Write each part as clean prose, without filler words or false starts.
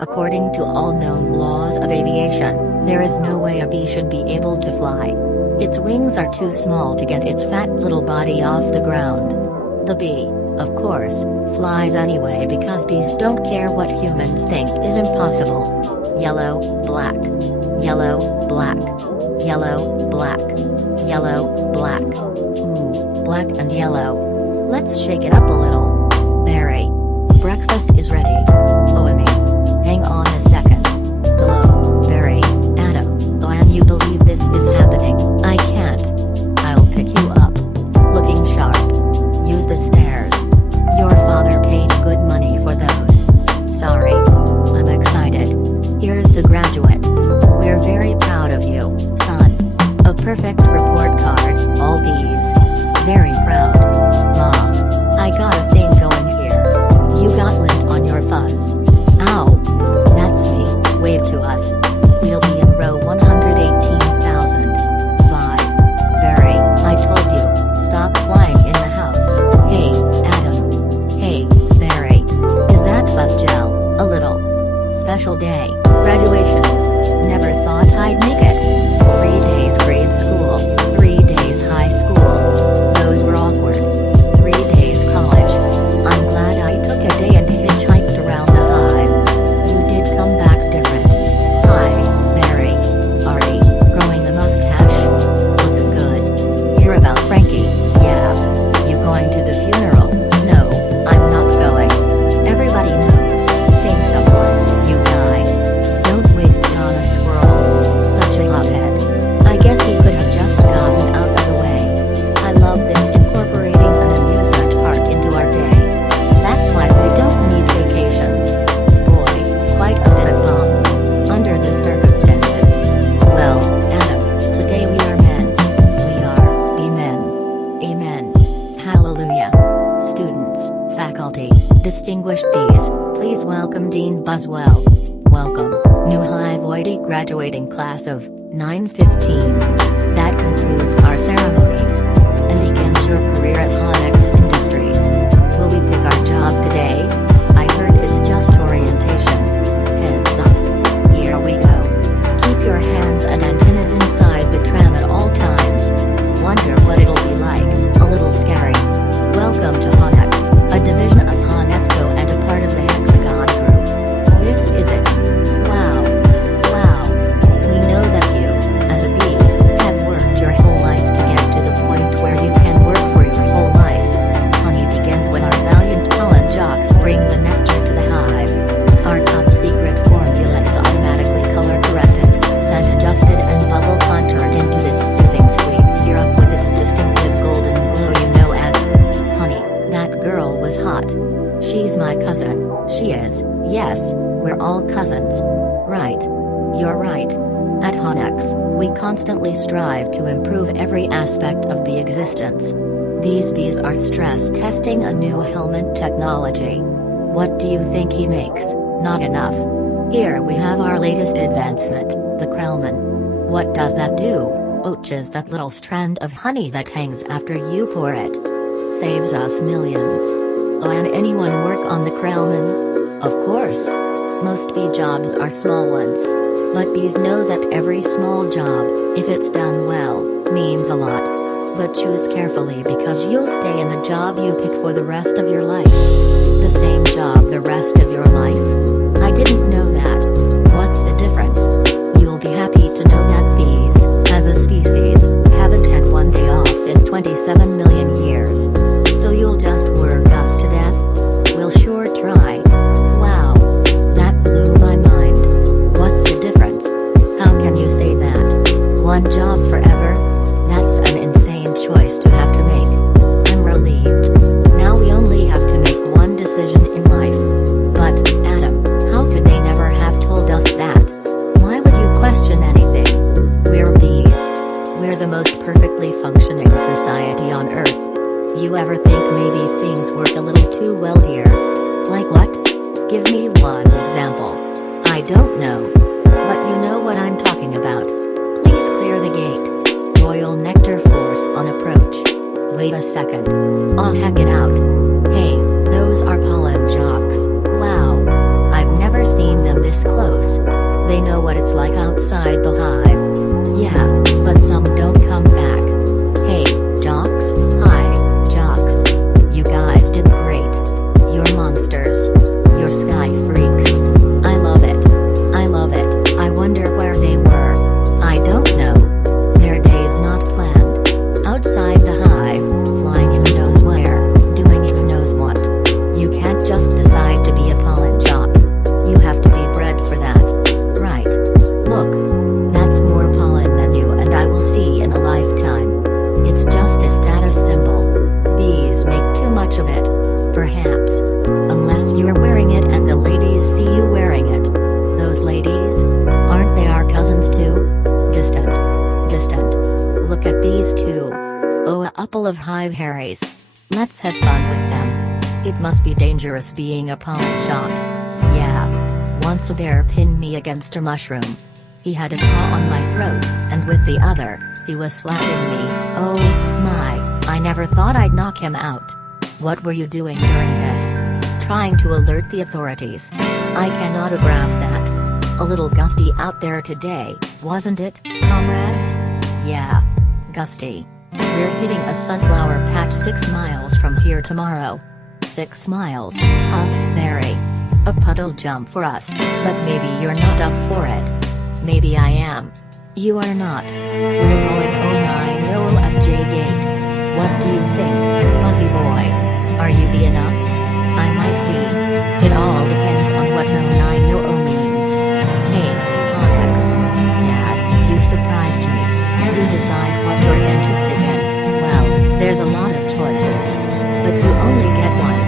According to all known laws of aviation, there is no way a bee should be able to fly. Its wings are too small to get its fat little body off the ground. The bee, of course, flies anyway because bees don't care what humans think is impossible. Yellow, black. Yellow, black. Yellow, black. Yellow, black. Ooh, black and yellow. Let's shake it up a little. Barry. Breakfast is ready. OME. Hang on a second. Hello, Barry, Adam. Oh, and you believe this is happening? I can't. I'll pick you up. Looking sharp. Use the stairs. Your father paid good money for those. Sorry. I'm excited. Here's the graduate. We're very proud of you, son. A perfect report card, all B's. Very proud. Ma. I got a thing going here. You got lint on your fuzz. Ow. That's me. Wave to us. We'll be in row 118,000. Barry, I told you, stop flying in the house. Hey, Adam. Hey, Barry. Is that fuzz gel? A little. Special day. Graduation. Never thought I'd make it. 3 days grade school. 3 days high school. Those were awkward. 3 days college. I'm glad I took a day and hitchhiked around the hive. You did come back different. Hi, Barry. Artie, growing a mustache? Looks good. Hear about Frankie? Yeah. You going to the funeral? No, I'm not going. Everybody knows, sting someone, you die. Don't waste it on a squirrel. Such a hothead. I guess he could have just gotten out of the way. I love this incorporating an amusement park into our day. That's why we don't need vacations. Boy, quite a bit of bump. Under the circumstances. Well, Adam, today we are men. We are, be men. Amen. Hallelujah. Students, faculty, distinguished bees, please welcome Dean Buswell. Welcome, new Hive-Oidy graduating class of 915. That concludes our ceremonies. And begins your career at Honex Industries. Will we pick our job today? I heard it's just orientation. Heads up. Here we go. Keep your hands and antennas inside the tram at all times. Wonder what it'll be like, a little scary. Welcome to Honex, a division of Honesco and a part of the Hexagon Group. This is it. Wow. Wow. We know that you, as a bee, have worked your whole life to get to the point where you can work for your whole life. Honey begins when our valiant pollen jocks bring the nectar to the hive. Our top secret formula is automatically color corrected, scent adjusted and bubble contoured into this soothing sweet syrup with its distinctive golden glow you know as honey. That girl was hot. She's my cousin. She is, yes, we're all cousins. Right. You're right. At Honex, we constantly strive to improve every aspect of bee existence. These bees are stress testing a new helmet technology. What do you think he makes? Not enough. Here we have our latest advancement, the Krellman. What does that do? Ouches, that little strand of honey that hangs after you pour it. Saves us millions. Oh, and anyone work on the Krellman? Of course. Most bee jobs are small ones. But bees know that every small job, if it's done well, means a lot. But choose carefully because you'll stay in the job you pick for the rest of your life. The same job the rest of your life. I didn't know that. What's the difference? You'll be happy to know that bees, as a species, haven't had one day off in 27 million years. So you'll just work us to death? We'll sure try. Wow. That blew my mind. What's the difference? How can you say that? One job forever? That's an insane choice to have to make. I'm relieved. Now we only have to make one decision in life. But, Adam, how could they never outside the hive. Yeah, but some don't come back. Hey, jocks, hi, jocks. You guys did great. You're monsters. You're sky freaks. I love it. I love it. I wonder where they were. I don't know. Their day's not planned. Outside the hive, flying who knows where, doing who knows what. You can't just decide to be a pollen jock. You have to be bred for that. Right. Look. That's more pollen than you and I will see in a lifetime. It's just a status symbol. Bees make too much of it. Perhaps. Unless you're wearing it and the ladies see you wearing it. Those ladies? Aren't they our cousins too? Distant. Distant. Look at these two. Oh, a couple of hive Harrys. Let's have fun with them. It must be dangerous being a pollen jock. Yeah. Once a bear pinned me against a mushroom. He had a paw on my throat, and with the other, he was slapping me. Oh, my, I never thought I'd knock him out. What were you doing during this? Trying to alert the authorities. I can autograph that. A little gusty out there today, wasn't it, comrades? Yeah. Gusty. We're hitting a sunflower patch 6 miles from here tomorrow. 6 miles, huh, Barry? A puddle jump for us, but maybe you're not up for it. Maybe I am. You are not. We're going 090 at J Gate. What do you think, Buzzy boy? Are you be enough? I might be. It all depends on what 090 means. Hey, Onyx. Dad, you surprised me. You decide what you're interested in. Well, there's a lot of choices. But you only get one.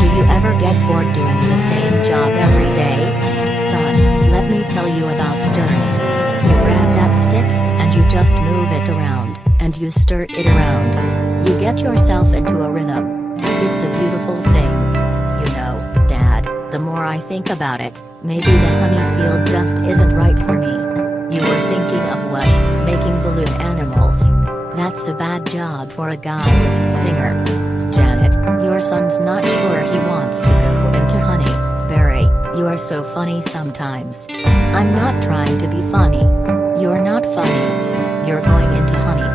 Do you ever get bored doing the same job every day? Son, let me tell you about stirring. You grab that stick, and you just move it around, and you stir it around. You get yourself into a rhythm. It's a beautiful thing. You know, Dad, the more I think about it, maybe the honey field just isn't right for me. You were thinking of what? Making balloon animals. That's a bad job for a guy with a stinger. Janet, your son's not sure he wants to go into honey. Barry, you are so funny sometimes. I'm not trying to be funny. You're not funny. You're going into honey.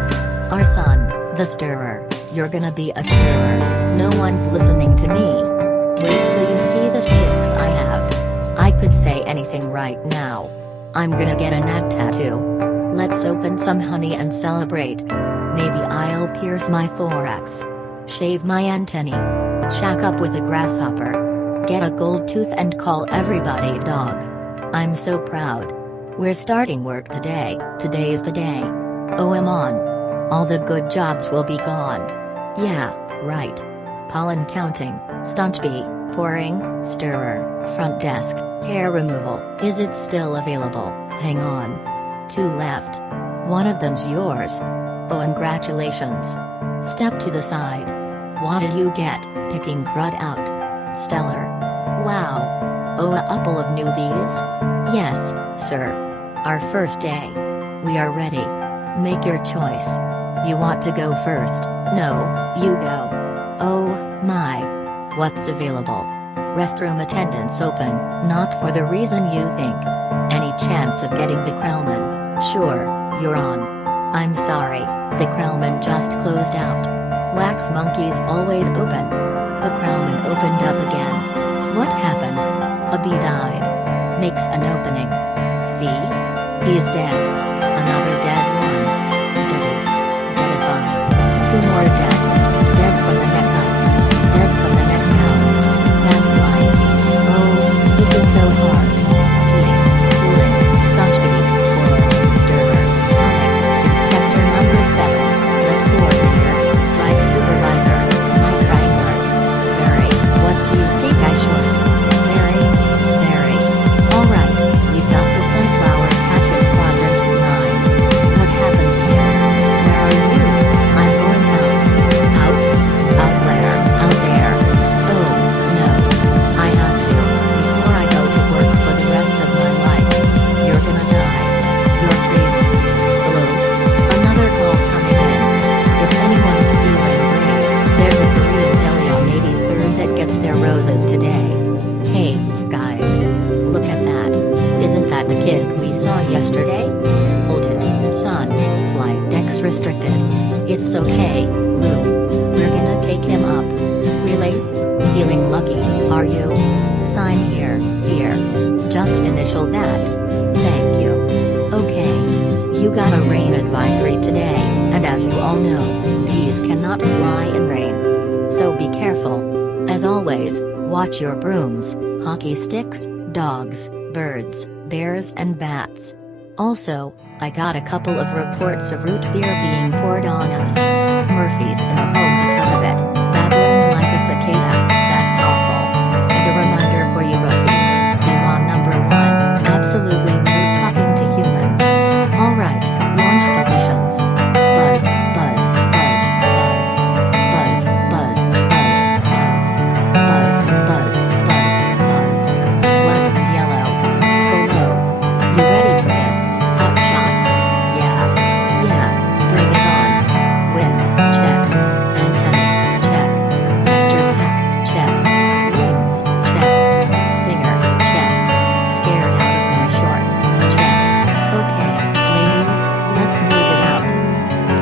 Our son, the stirrer. You're gonna be a stirrer. No one's listening to me. Wait till you see the sticks I have. I could say anything right now. I'm gonna get an ad tattoo. Let's open some honey and celebrate. Maybe I'll pierce my thorax. Shave my antennae. Shack up with a grasshopper. Get a gold tooth and call everybody dog. I'm so proud. We're starting work today. Today's the day. Oh, I'm on. All the good jobs will be gone. Yeah, right. Pollen counting, stunt bee, pouring, stirrer, front desk, hair removal. Is it still available? Hang on. 2 left. One of them's yours. Oh, congratulations. Step to the side. What did you get? Picking crud out. Stellar. Wow. Oh, a couple of newbies? Yes, sir. Our first day. We are ready. Make your choice. You want to go first? No, you go. Oh, my. What's available? Restroom attendants open, not for the reason you think. Any chance of getting the Krellman? Sure, you're on. I'm sorry, the Krellman just closed out. Wax monkeys always open. The Krellman opened up again. What happened? A bee died. Makes an opening. See? He's dead. Another dead one. Deaded. Deadifying. 2 more dead. Dead from the neck up. Dead from the neck down. That's life. Oh, this is so hard. Heating, cooling, stunt bee, boiler, stirrer, humming, inspector number 7, lit coordinator, strike supervisor, night wrangler. Barry, what do you think I should? Barry? Barry. Alright, we've got the sunflower patch in quadrant 9. What happened here? Where are you? I'm going out. Out? Out where? Out there. Oh, no. I have to, before I go to work for the that the kid we saw yesterday? Hold it, son, flight decks restricted. It's okay, Lou. We're gonna take him up. Really? Feeling lucky, are you? Sign here, here. Just initial that. Thank you. Okay. You got a rain advisory today, and as you all know, bees cannot fly in rain. So be careful. As always, watch your brooms, hockey sticks, dogs, birds, bears and bats. Also, I got a couple of reports of root beer being poured on us. Murphy's in a home because of it, babbling like a cicada. That's awful. And a reminder for you rookies, Elon #1, absolutely no talking to humans. Alright, launch positions. Buzz, buzz, buzz, buzz. Buzz, buzz, buzz, buzz. Buzz, buzz, buzz, buzz. Black and yellow. Hello. You ready for this, hot shot? Yeah. Yeah, bring it on. Wind, check. Antenna, check. Vector pack, check. Wings, check. Stinger, check. Scared out of my shorts, check. Okay, ladies, let's move it out.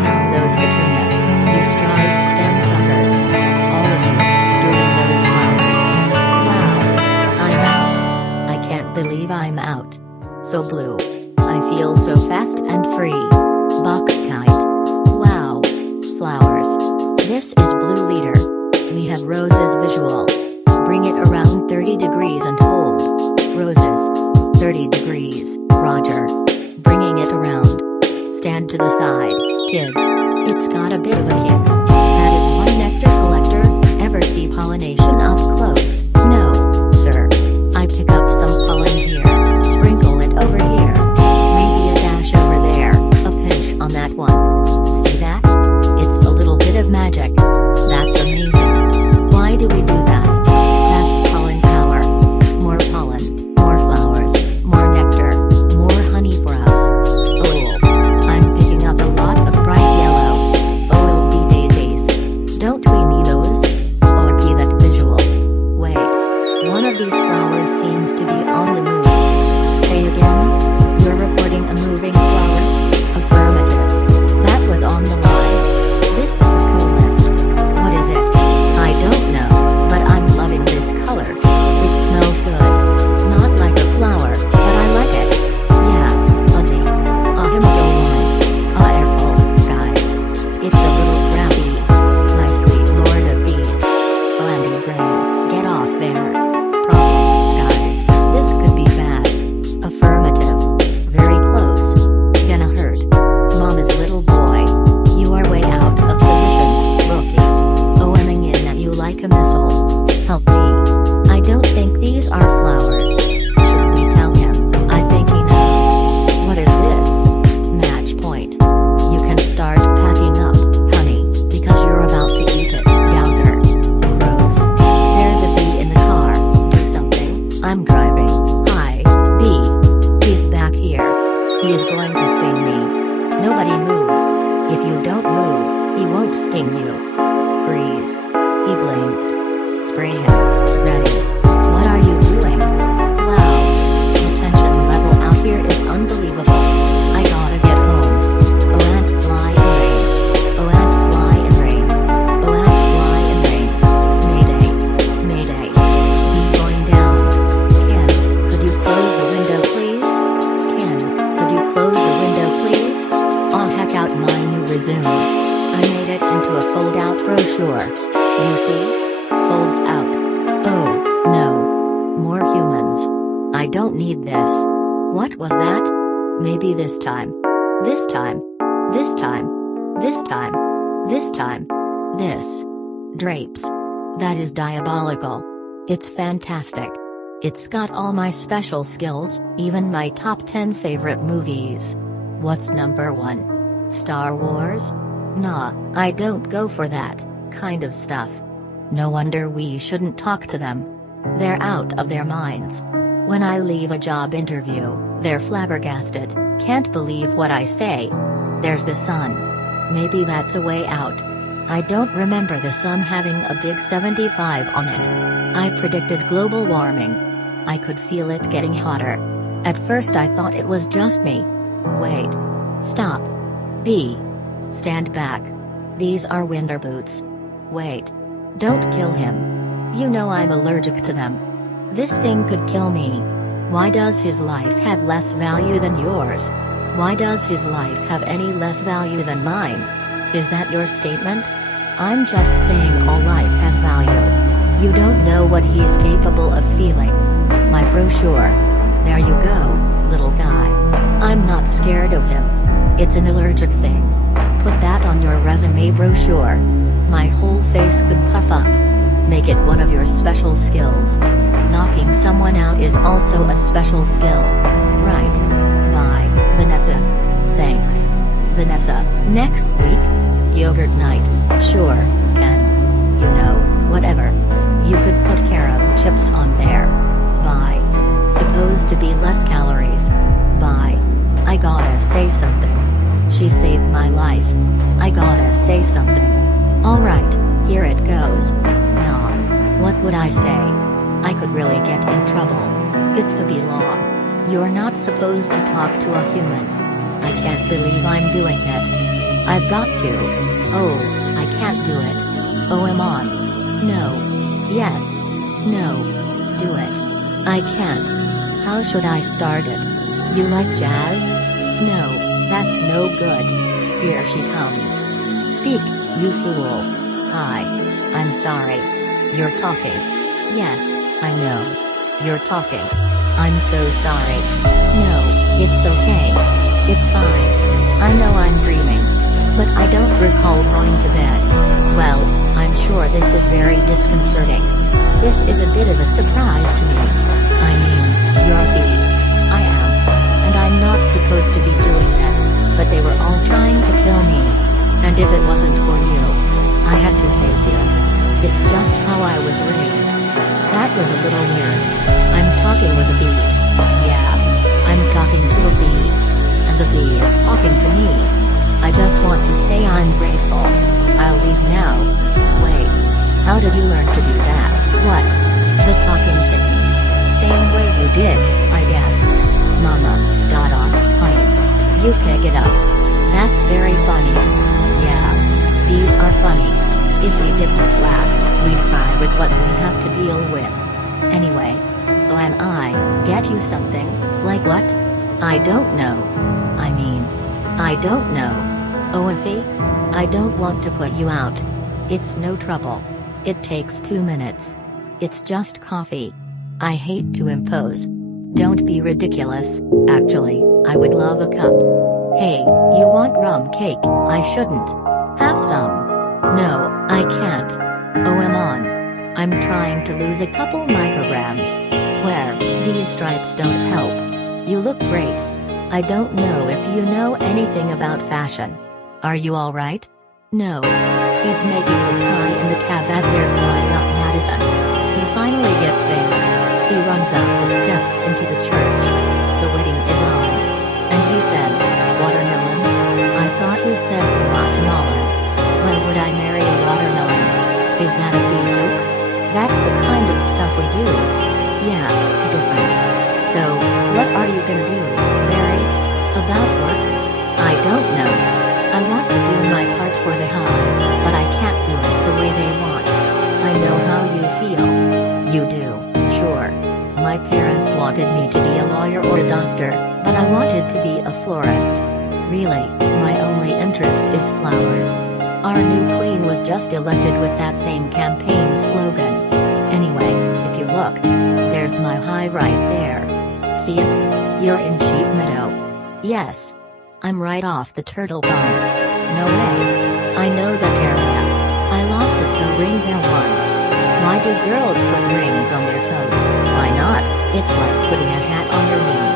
Pound those petunias, you striped stem suckers. All of you, dirty those flowers. Wow. I'm out. I can't believe I'm out. So blue. I feel so fast and free. Box kite. Wow. Flowers. This is Blue Leader. We have roses visual. Bring it around 30 degrees and hold. Roses. 30 degrees, Roger. Bringing it around. Stand to the side, kid. It's got a bit of a kick. That is one nectar collector. Ever see pollination up close? No, sir. I pick up some pollen here, sprinkle it over here. Maybe a dash over there, a pinch on that one. See that? It's a little bit of magic. That's amazing. Why do we do that? That's pollen power. More pollen, more flowers, more nectar, more honey for us. Oh, I'm picking up a lot of bright yellow. OLB daisies. Don't we need those? OLB that visual. Wait. One of these flowers seems to be on the move. Say again? You're reporting a moving flower? Affirmative. That was on the line. This is the coolest. What is it? I don't know, but I'm loving this color. It smells good. Not like a flower, but I like it. Yeah, fuzzy. Himbo one. Airful, guys. It's a little crappy. My sweet lord of bees. Oh, Andy Brain, get off there. Problem, guys. This could be bad. Affirmative. Very close. Gonna hurt. Mama's little boy. You are way out of position, rookie. OMing in at you like a missile. Help me. I don't think these are flowers. Should we tell him? I think he knows. What is this? Match point. You can start packing up, honey, because you're about to eat it, Yowzer. Rose. There's a bee in the car. Do something. I'm driving. Hi, bee. He's back here. He is going to sting me. Nobody move. If you don't move, he won't sting you. Freeze. He blinked. Spray him. Ready. What are you doing? Wow. The tension level out here is unbelievable. I gotta get home. Oh, ant fly in rain. Oh, ant fly in rain. Oh, ant fly in rain. Mayday. Mayday. Bee going down. Ken, could you close the window please? Ken, could you close the window please? I'll hack out my new resume. I made it into a fold-out brochure. You see? Folds out. Oh, no. More humans. I don't need this. What was that? Maybe this time. This time. This time. This time. This time. This. Drapes. That is diabolical. It's fantastic. It's got all my special skills, even my top 10 favorite movies. What's number 1? Star Wars? Nah, I don't go for that kind of stuff. No wonder we shouldn't talk to them. They're out of their minds. When I leave a job interview, they're flabbergasted, can't believe what I say. There's the sun. Maybe that's a way out. I don't remember the sun having a big 75 on it. I predicted global warming. I could feel it getting hotter. At first I thought it was just me. Wait. Stop. B. Stand back. These are winter boots. Wait. Don't kill him. You know I'm allergic to them. This thing could kill me. Why does his life have less value than yours? Why does his life have any less value than mine? Is that your statement? I'm just saying all life has value. You don't know what he is capable of feeling. My brochure. There you go, little guy. I'm not scared of him. It's an allergic thing. Put that on your resume brochure. My whole face could puff up. Make it one of your special skills. Knocking someone out is also a special skill. Right. Bye, Vanessa. Thanks. Vanessa. Next week? Yogurt night. Sure, Ken. You know, whatever. You could put carob chips on there. Bye. Supposed to be less calories. Bye. I gotta say something. She saved my life. I gotta say something. Alright, here it goes. Nah. What would I say? I could really get in trouble. It's a B law. You're not supposed to talk to a human. I can't believe I'm doing this. I've got to. Oh, I can't do it. Oh, am on. No. Yes. No. Do it. I can't. How should I start it? You like jazz? No, that's no good. Here she comes. Speak, you fool. Hi. I'm sorry. You're talking. Yes, I know. You're talking. I'm so sorry. No, it's okay. It's fine. I know I'm dreaming. But I don't recall going to bed. Well, I'm sure this is very disconcerting. This is a bit of a surprise to me. I mean, you're B. I am. And I'm not supposed to be doing this, but they were all trying to kill me. And if it wasn't for you, I had to thank you. It's just how I was raised. That was a little weird. I'm talking with a B. Yeah. I'm talking to a B. And the B is talking to me. I just want to say I'm grateful. I'll leave now. Wait. How did you learn to do that? What? The talking thing. Same way you did, I guess. Mama, Dada, honey. You pick it up. That's very funny. Yeah. These are funny. If we didn't laugh, we'd cry with what we have to deal with. Anyway. Can I get you something? Like what? I don't know. I don't know. Oafy? I don't want to put you out. It's no trouble. It takes 2 minutes. It's just coffee. I hate to impose. Don't be ridiculous. Actually, I would love a cup. Hey, you want rum cake? I shouldn't. Have some. No, I can't. Oh, I'm on. I'm trying to lose a couple micrograms. Where, these stripes don't help. You look great. I don't know if you know anything about fashion. Are you alright? No. He's making the tie in the cab as they're flying up Madison. He finally gets there. He runs up the steps into the church. The wedding is on. And he says, watermelon? I thought you said guatemalan. Why would I marry a watermelon? Is that a bee joke? That's the kind of stuff we do. Yeah, different. So, what are you gonna do, Mary? About work? I don't know. I want to do my part for the hive, but I can't do it the way they want. I know how you feel. You do, sure. My parents wanted me to be a lawyer or a doctor, but I wanted to be a florist. Really, my only interest is flowers. Our new queen was just elected with that same campaign slogan. Anyway, if you look, there's my hive right there. See it? You're in Sheep Meadow. Yes. I'm right off the Turtle Pond. No way. I know that area. I lost a toe ring there once. Why do girls put rings on their toes? Why not? It's like putting a hat on your knee.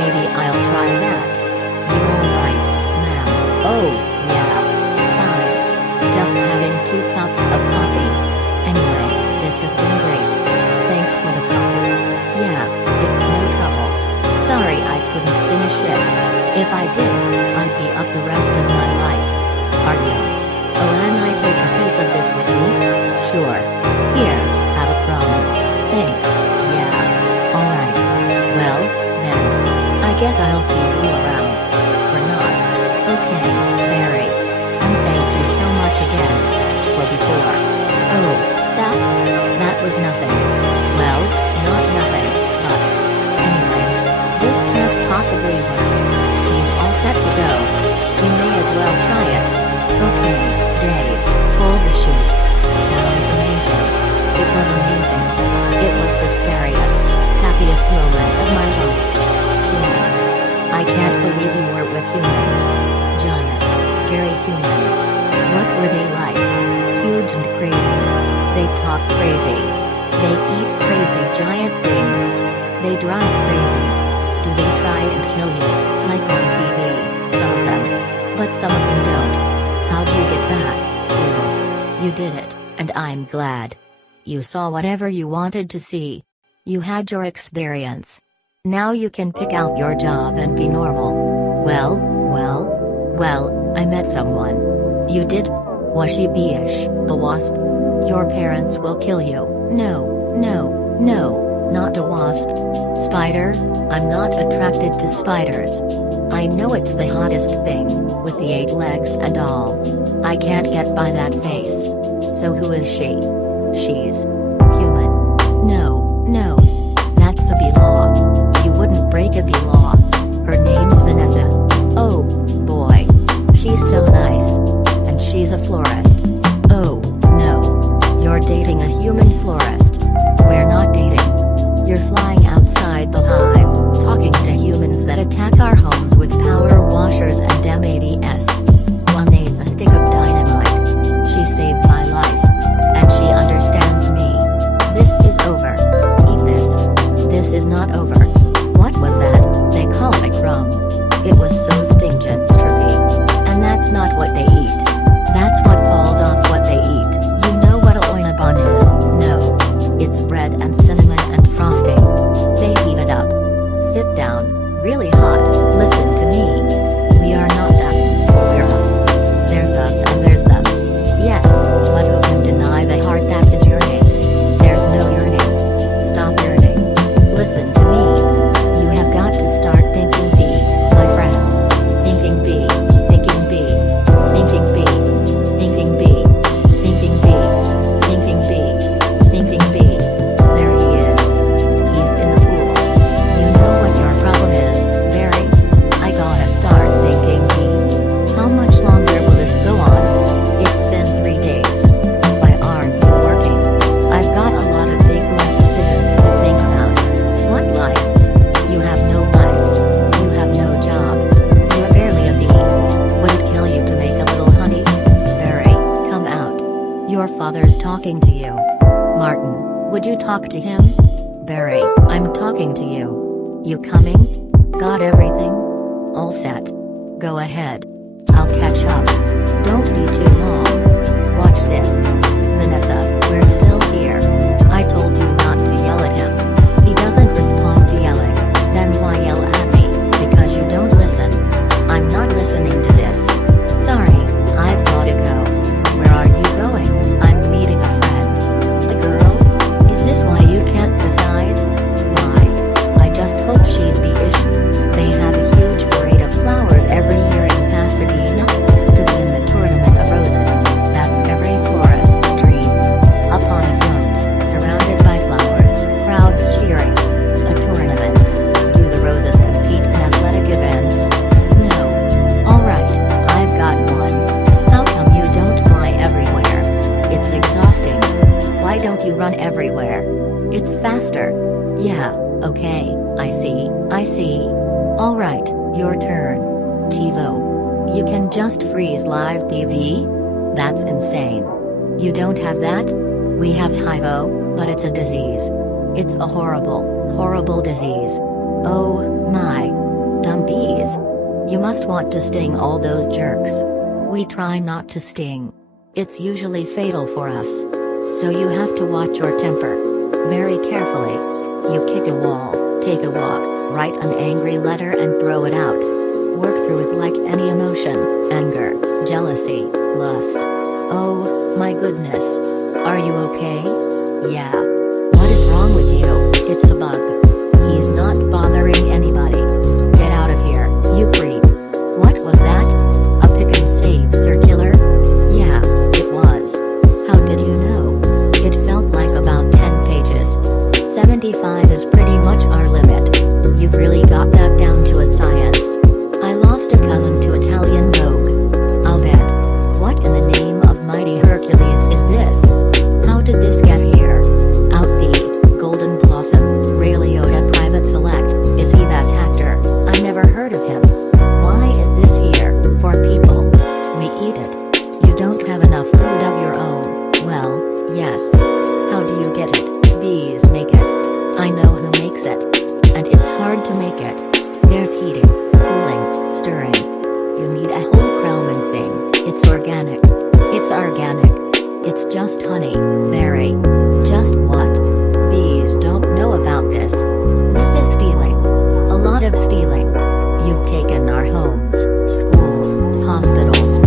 Maybe I'll try that. You alright, ma'am? Oh, yeah. Fine. Just having 2 cups of coffee. Anyway, this has been great. Thanks for the coffee. Yeah, it's no trouble. Sorry I couldn't finish it. If I did, I'd be up the rest of my life. Are you? Oh, and I take a piece of this with me? Sure. Here, have a crumb. Thanks, yeah. Alright. Well, then. guess I'll see you around. Or not. Okay, Barry. And thank you so much again. For before. Oh, that was nothing. Well, not nothing, but. Anyway. This can't possibly work. He's all set to go. We may as well try it. Okay, Dave, pull the chute. Sounds amazing. It was amazing. It was the scariest, happiest moment of my life. Humans. I can't believe you were with humans. Giant, scary humans. What were they like? Huge and crazy. They talk crazy. They eat crazy giant things. They drive crazy. Do they try and kill you, like on TV? Some of them. But some of them don't. How'd you get back? Cool. You did it, and I'm glad. You saw whatever you wanted to see. You had your experience. Now you can pick out your job and be normal. Well, I met someone. You did? Was she beeish, a wasp? Your parents will kill you. No, not a wasp. Spider? I'm not attracted to spiders. I know it's the hottest thing, with the 8 legs and all. I can't get by that face. So who is she? She's human. No, that's a bee law. You wouldn't break a bee law. Her name's Vanessa. Oh, boy. She's so nice. And she's a florist. Oh, no. You're dating a human florist. We're not dating. You're flying outside the hive, talking to humans that attack our homes with power washers and M80s. One ate a stick of dynamite. She saved my life. And she understands me. This is over. Eat this. This is not over. What was that? They call it a crumb. It was so stingent strippy. And that's not what they eat. That's what falls off what they eat. You know what a oinabon is? No. It's bread and cinnamon and frosting. They heat it up. Sit down. Really hot. Listen to me. We are not them. We're us. There's us and there's them. Yes, but who can deny the heart that is yearning? There's no yearning. Stop yearning. Listen to me. You have got to start thinking B, my friend. Thinking B, thinking B, thinking B, thinking B, thinking B, thinking B, thinking B. There he is. He's in the pool. You know what your problem is, Barry? I gotta start thinking B. How much longer will this go on? It's been 3 days. Why aren't you working? I've got a lot of big life decisions to think about. What life? You have no life. You have no job. You're barely a bee. Would it kill you to make a little honey? Barry, come out. Your father's talking to you. Martin, would you talk to him? Barry, I'm talking to you. You coming? Got everything? All set. Go ahead. I'll catch up. Don't be too long. Watch this. Vanessa, we're still here. I told you not to yell at him. He doesn't respond to yelling. Then why yell at me? Because you don't listen. I'm not listening to this. Sorry, I've gotta go. Where are you going? I'm meeting a friend. A girl? Is this why you can't decide? Why? I just hope she's beeish. They have a huge parade of flowers every year in Pasadena. To be in the tournament of roses, that's every florist's dream. Up on a float, surrounded by flowers, crowds cheering. A tournament. Do the roses compete in athletic events? No. Alright, I've got one. How come you don't fly everywhere? It's exhausting. Why don't you run everywhere? It's faster. Yeah, okay, I see. Alright, your turn. TiVo. You can just freeze live TV? That's insane. You don't have that? We have HIVO, but it's a disease. It's a horrible disease. Oh, my. Dumb bees. You must want to sting all those jerks. We try not to sting. It's usually fatal for us. So you have to watch your temper. Very carefully. You kick a wall, take a walk, write an angry letter and throw it out. Work through it like any emotion, anger, jealousy, lust. Oh, my goodness. Are you okay? Yeah. What is wrong with you? It's a bug. He's not bothering anybody. Get out. is heating, cooling, stirring. You need a whole Krauman thing. It's organic. It's organic. It's just honey, berry. Just what? Bees don't know about this. This is stealing. A lot of stealing. You've taken our homes, schools, hospitals.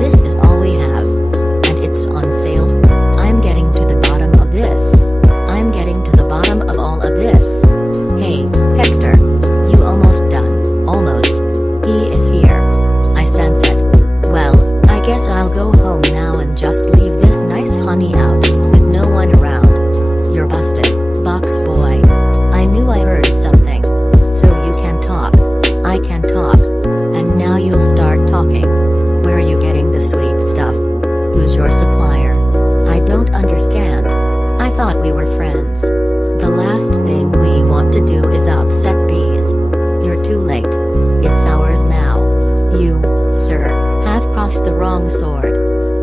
This is all we have. And it's on sale. I'm getting to the bottom of this. I'm getting to the bottom of all of this. Hey, Hector. You almost done. Almost. He is here. I sense it. Well, I guess I'll go home now and just leave this nice honey out, with no one around. You're busted, box boy. I knew I heard something. So you can talk. I can talk. And now you'll start talking. Where are you getting the sweet stuff? Who's your supplier? I don't understand. I thought we were friends. The last thing we want to do is upset bees. You're too late. It's ours now. You, sir, have crossed the wrong sword.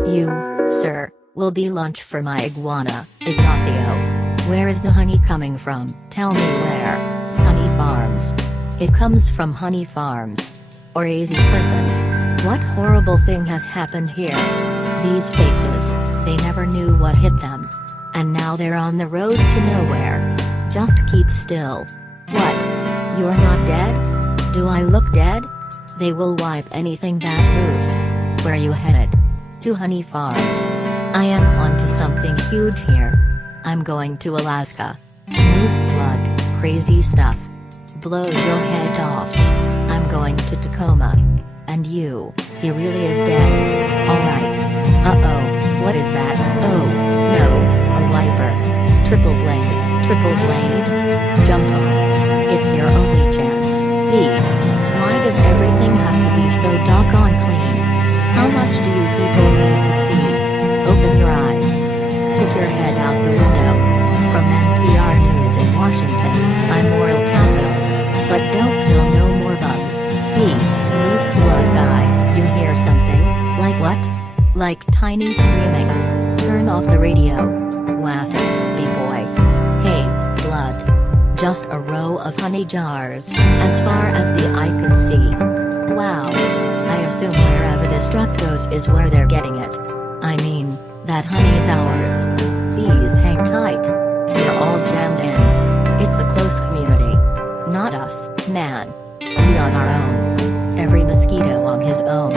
You, sir, will be lunch for my iguana, Ignacio. Where is the honey coming from? Tell me where. Honey Farms. It comes from Honey Farms. Or easy person. What horrible thing has happened here? These faces, they never knew what hit them. And now they're on the road to nowhere. Just keep still. What? You're not dead? Do I look dead? They will wipe anything that moves. Where you headed? To Honey Farms. I am onto something huge here. I'm going to Alaska. Moose blood, crazy stuff. Blows your head off. I'm going to Tacoma. And you, he really is dead? Alright. Uh-oh, what is that? Oh, no, a wiper. Triple blade, jump on. It's your only chance. B. Why does everything have to be so doggone clean? How much do you people need to see? Open your eyes. Stick your head out the window. From NPR News in Washington, I'm Moral Paso. But don't kill no more bugs. B. Moose blood guy, you hear something? Like what? Like tiny screaming. Turn off the radio. Wasp, B-boy. Hey, blood. Just a row of honey jars, as far as the eye could see. Wow. I assume wherever this truck goes is where they're getting it. I mean, that honey's ours. Bees hang tight. We're all jammed in. It's a close community. Not us, man. We on our own. Every mosquito on his own.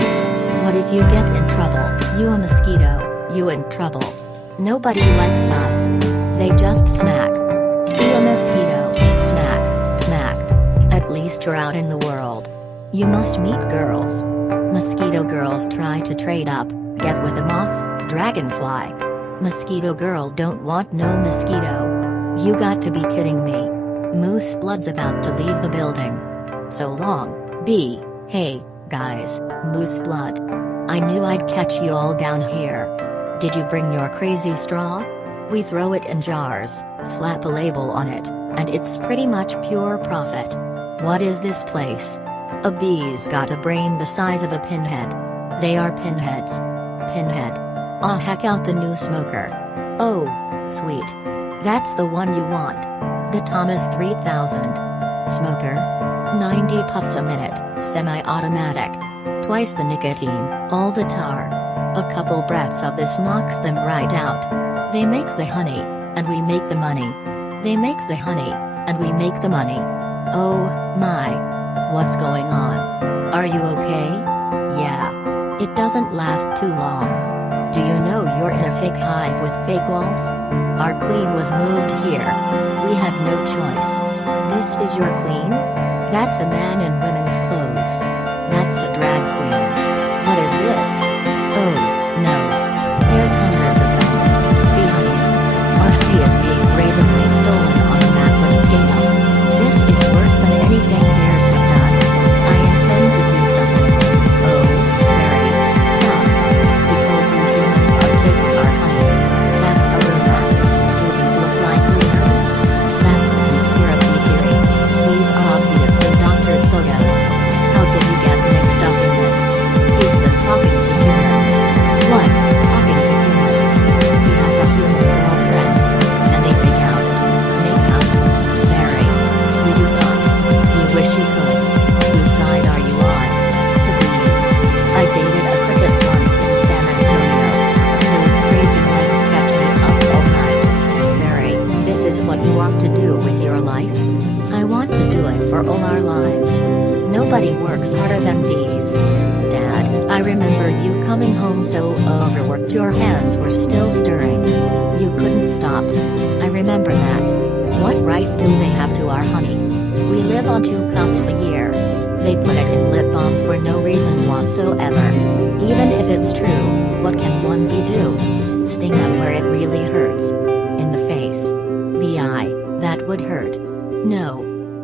What if you get in trouble? You a mosquito, you in trouble. Nobody likes us. They just smack. See a mosquito, smack, smack. At least you're out in the world. You must meet girls. Mosquito girls try to trade up, get with a moth, dragonfly. Mosquito girl don't want no mosquito. You got to be kidding me. Moose blood's about to leave the building. So long, B. Hey, guys, moose blood. I knew I'd catch you all down here. Did you bring your crazy straw? We throw it in jars, slap a label on it, and it's pretty much pure profit. What is this place? A bee's got a brain the size of a pinhead. They are pinheads. Pinhead. Aw, heck out the new smoker. Oh, sweet. That's the one you want. The Thomas 3000. Smoker. 90 puffs a minute, semi-automatic. Twice the nicotine, all the tar. A couple breaths of this knocks them right out. They make the honey, and we make the money. They make the honey, and we make the money. Oh, my. What's going on? Are you okay? Yeah. It doesn't last too long. Do you know you're in a fake hive with fake walls? Our queen was moved here. We had no choice. This is your queen? That's a man in women's clothes. That's a drag queen. What is this? Oh, no. There's hundreds of them. Bee honey. Our honey is being brazenly stolen on a massive scale. This is worse than anything bears have done. I intend to do something. Oh, Mary, stop. We told you humans are taking our honey. That's a rumor. Do these look like rumors? That's a conspiracy theory. These are obviously doctored photos. How did you get mixed up in this? He's been talking to humans. What? Talking to humans? Nobody works harder than bees. Dad, I remember you coming home so overworked your hands were still stirring. You couldn't stop. I remember that. What right do they have to our honey? We live on 2 cups a year. They put it in lip balm for no reason whatsoever. Even if it's true, what can one bee do? Sting them where it really hurts. In the face. The eye, that would hurt. No.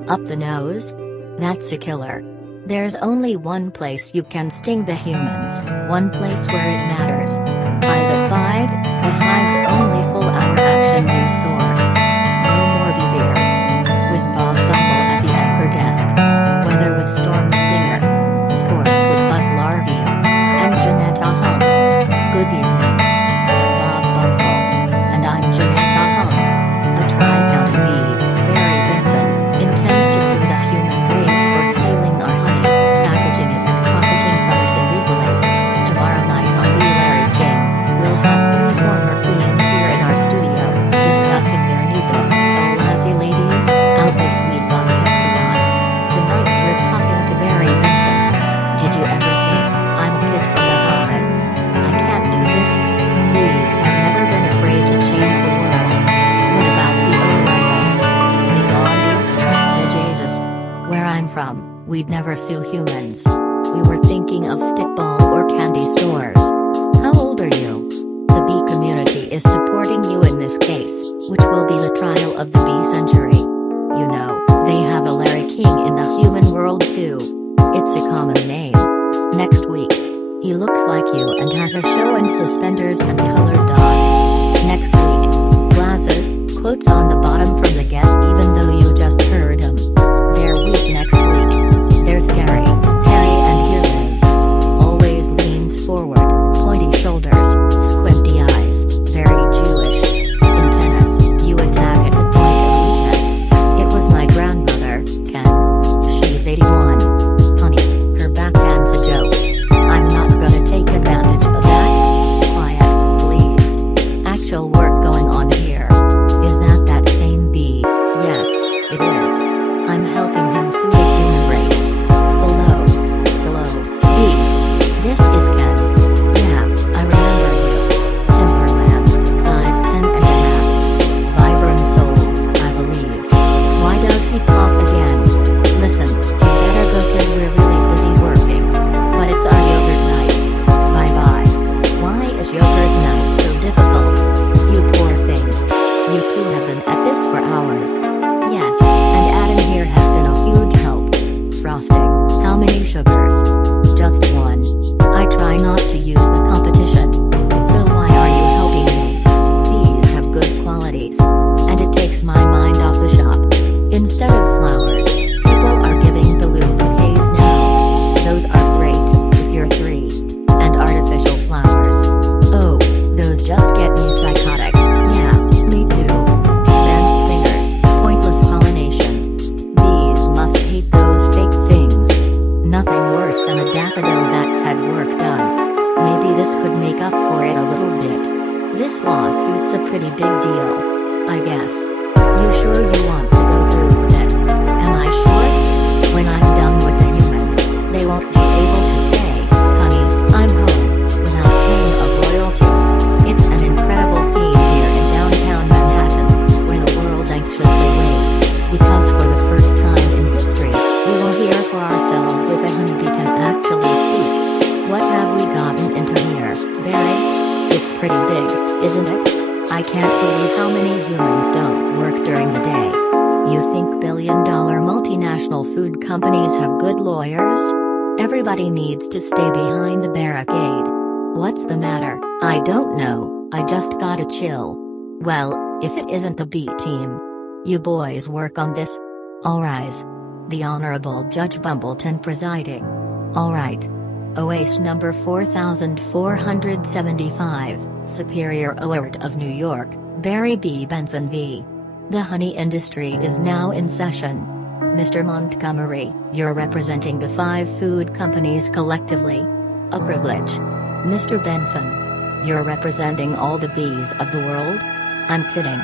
Up the nose? That's a killer. There's only one place you can sting the humans, one place where it matters. Private 5, the Hive's only full-hour action news source. No more bee beards. With Bob Bumble at the anchor desk. Weather with Storm Stinger. Sports with Buzz Larvae. And Janetta Hung. Good evening. I'm Bob Bumble. And I'm Janetta Hung. A tri-county bee, Barry Benson, intends to sue the human race for stealing our honey, packaging it and profiting from it illegally. Tomorrow night on Be Larry King, we'll have 3 former queens here in our studio, discussing their new book, The Lassie Ladies, out this week on the Hexagon. Tonight we're talking to Barry Benson. Did you ever think, I'm a kid from the Hive? I can't do this. Bees have never been afraid to change the world. What about the Olympus? The Gauntlet? The Jesus? Where I'm from, we'd never sue humans. We were thinking of stickball or candy stores. How old are you? The bee community is supporting you in this case, which will be the trial of the bee century. You know, they have a Larry King in the human world too. It's a common name. Next week. He looks like you and has a show in suspenders and colored dots. Next week. Glasses, quotes on the bottom from the guest even though you just heard him. They're weak next week. They're scary, hairy and hearing. Always leans forward, pointy shoulders, squinty eyes, very Jewish. In tennis, you attack at the point of weakness. It was my grandmother, Ken. She's 81. Honey, her backhand's a joke. I'm not gonna take advantage of that. Quiet, please. Actual work going on here. Is that same bee? Yes, it is. I'm helping him sue the human race. Hello. Hello, bee. This is Ken. Yeah, I remember you. Timberland, size 10.5. Vibrant soul, I believe. Why does he cough again? Listen, we better go cause we're really busy working. But it's our yogurt night. Bye-bye. Why is yogurt night so difficult? You poor thing. You two have been at this for hours. Yes, and Adam here has been a huge help. Frosting, how many sugars? Just 1. I try not to use the competition. So why are you helping me? Bees have good qualities. And it takes my mind off the shop. Instead of flowers, people are giving balloon bouquets now. Those are great, if you're 3. And artificial flowers. Oh, those just get me psychotic. Yeah, me too. Then stingers, pointless pollination. Bees must hate those fake things. Nothing worse than a daffodil that's had work done. Maybe this could make up for it a little bit. This lawsuit's a pretty big deal. I guess. You sure you want to go through with it? Am I sure? When I'm done with the humans, they won't be able to say, honey, I'm home, without paying a royalty. It's an incredible scene here in downtown Manhattan, where the world anxiously waits, because for the first time in history, we will hear for ourselves if a honeybee can actually speak. What have we gotten into here, Barry? It's pretty big, isn't it? I can't believe how many humans don't work during the day. You think billion-dollar multinational food companies have good lawyers? Everybody needs to stay behind the barricade. What's the matter? I don't know, I just got a chill. Well, if it isn't the B team. You boys work on this? All rise. The Honorable Judge Bumbleton presiding. All right. OAS number 4475, Superior Court of New York, Barry B. Benson v. The honey industry is now in session. Mr. Montgomery, you're representing the 5 food companies collectively. A privilege. Mr. Benson. You're representing all the bees of the world? I'm kidding.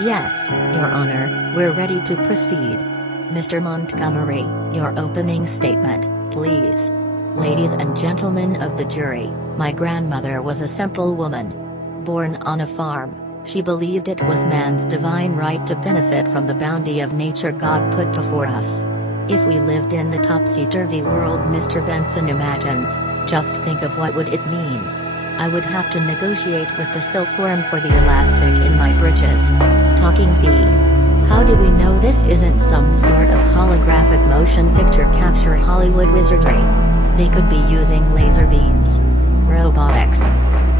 Yes, Your Honor, we're ready to proceed. Mr. Montgomery, your opening statement, please. Ladies and gentlemen of the jury, my grandmother was a simple woman. Born on a farm, she believed it was man's divine right to benefit from the bounty of nature God put before us. If we lived in the topsy-turvy world Mr. Benson imagines, just think of what would it mean. I would have to negotiate with the silkworm for the elastic in my breeches. Talking bee. How do we know this isn't some sort of holographic motion picture capture Hollywood wizardry? They could be using laser beams, robotics,